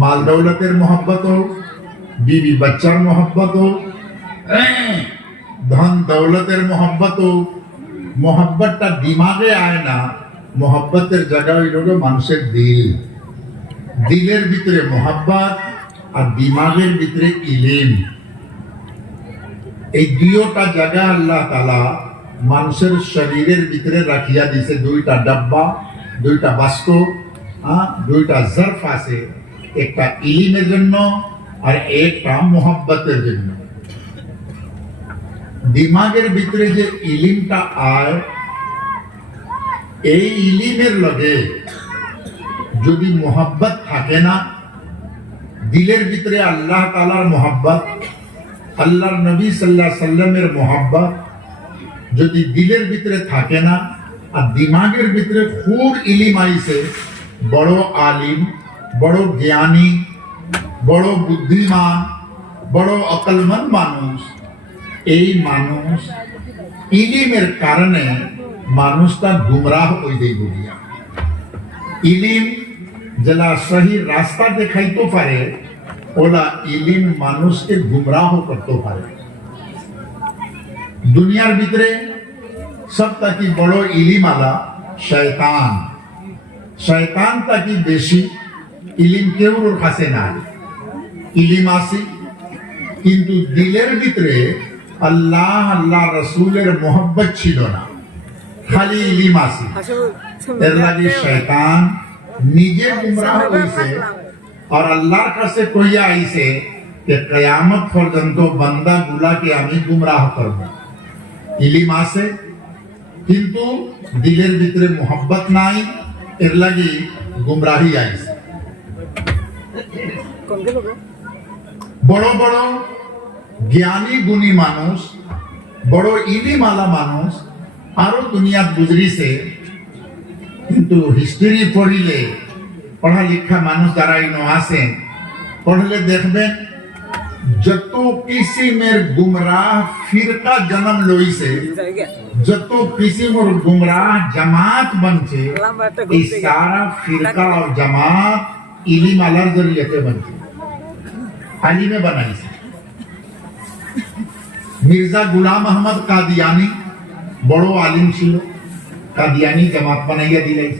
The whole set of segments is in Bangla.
মাল দৌলতের মোহব্বত বিবি বাচ্চার মোহব্বত ধন দৌলতের মোহব্বত হোক দিমাগে আয় না মোহব্বতের জায়গা গো মানুষের দিল। দিলের ভিতরে মোহাব্বত আর দিমাগের ভিতরে ইলিম। এই দুইটা জায়গা আল্লাহ তালা মানুষের শরীরের ভিতরে রাখিয়া দিছে। দুইটা ডাব্বা দুইটা বাস্ক হ্যাঁ, দুইটা জর্ফ আছে। একটা ইলিমের জন্য আর একটা মোহাব্বতের জন্য। দিমাগের ভিতরে যে ইলিমটা আয় এই ইলিমের লগে যদি মোহাব্বত থাকে না, দিলের ভিতরে আল্লাহ তালার মোহাব্বত, আল্লাহর নবী সাল্লাহ সাল্লামের মোহাব্বত যদি দিলের ভিতরে থাকে না, আর দিমাগের ভিতরে খুব ইলিম আইছে, বড় আলিম বড় জ্ঞানী, বড় বুদ্ধিমান, বড় অকলমন মানুষ। এই মানুষ ইলিমের কারণে মানুষটা গুমরাহ হয়ে যাই বলিয়া। ইলিম যেটা সহি রাস্তা দেখাইতে পারে, ওলা ইলিম মানুষকে গুমরাহ করতে পারে। দুনিয়ার ভিতরে সব তাকি বড় ইলিম আলা? শয়তান। শয়তান তাকি বেশি? ইলিম কেউ ওর কাছে নাই ইলিম আসি কিন্তু দিলের ভিতরে আল্লাহ আল্লাহ রসুলের মোহব্বত ছিল না খালি ইলিম আসি এর লাগে শয়তান নিজে গুমরাহ হইছে আর আল্লাহর কাছে কইয়া আইছে যে কিয়ামত পর্যন্ত বান্দা গুলাকে আমি গুমরাহ করব ইলিম আছে কিন্তু দিলের ভিতরে মোহব্বত নাই এর লাগি গুমরাহি আইছে বড় বড় জ্ঞানী গুণী মানুষ বড় ইলিমালা মানুষ আরও দুনিয়াত গুজরিছে কিন্তু হিস্ট্রি পড়িলে পড়ালেখা মানুষ যারা ইনো আছেন পড়লে দেখবেন যত কিসিমের গুমরাহ ফিরকা জন্ম লইছে যত কিসিমের গুমরাহ জামাত বনছে এই সারা ফিরকা আর জামাত ইলিম জরিয়াতে বনছে। علی نے بنائی مرزا غلام احمد قادیانی، بڑو عالم چھو قادیانی جماعت بنائیے دلائی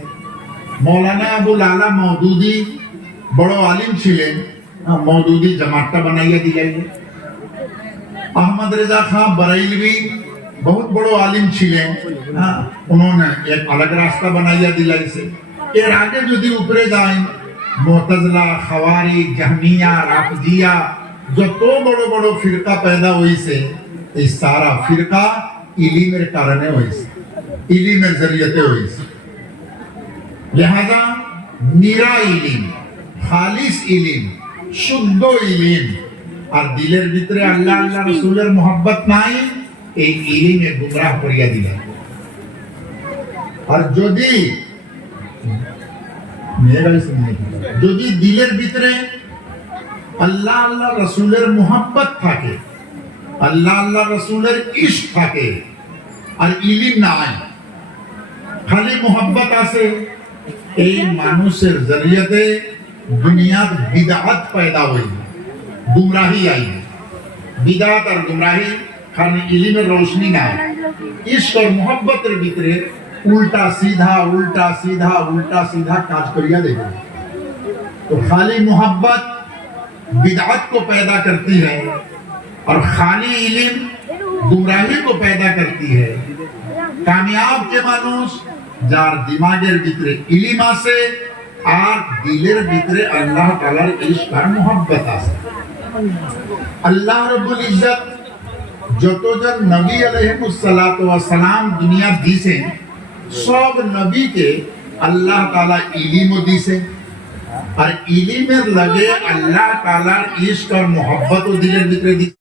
مولانا ابو لالا مودودی، بڑو عالم چھلے مودودی جماعتটা বানাইয়া দিলাইলে আহমদ রেজা খান বরাইলভি বহুত বড় আলিম ছিলেন হ্যাঁ উনোনে এক আলাদা রাস্তা বানাইয়া দিলাইছে এর আগে যদি اوپرے যাই মোতজলা খাওয়ারি জাহমিয়া রাফজিয়া যত বড় বড় ফিরকা পয়দা হইছে এই সারা ফিরকা ইলিমের কারণে হইছে ইলিমের জরিয়তে হইছে লিহাজা নিরা ইলিম খালিস ইলিম শুদ্ধ ইলিম আর দিলের ভিতরে আল্লাহ আল্লাহ রসুলের মোহাব্বত নাই এই ইলিমে গুমরাহ করিয়া দিলেন আর যদি মেয়েরা শুনে কি? যদি দিলের ভিতরে আল্লাহ আল্লাহ রসুলের মোহাব্বত থাকে, আল্লাহ আল্লাহ রসুলের ইশক থাকে, আর ইলিম নাই খালি মোহাব্বত আছে, এই মানুষের জরিয়তে দুনিয়াত বিদাত পয়দা হইল গুমরাহি আই। বিদাত আর গুমরাহি, খালি ইলিমের রোশনি নাই। ইশক আর মোহব্বতের ভিতরে الٹا سیدھا الٹا سیدھا الٹا سیدھا کاج کریا دیکھو۔ تو خالی محبت بدعت کو پیدا کرتی ہے اور خالی علم گمراہی کو پیدا کرتی ہے۔ کامیاب کے مانوس যার দিমাগের ভিতরে ইলিম আছে আর দিলের ভিতরে আল্লাহ তালার ইস্ক আর মোহব্বত আছে আল্লাহ রব্বুল ইজ্জত যতজন নবী আলাইহিমুস সালাতু ওয়াস সালাম দুনিয়া দিয়েছেন সব নবীকে আল্লাহ তালা ইলিমও দিছে আর ইলিমের লাগে আল্লাহ তালার ইশক আর মোহব্বতও দিলেন দিকে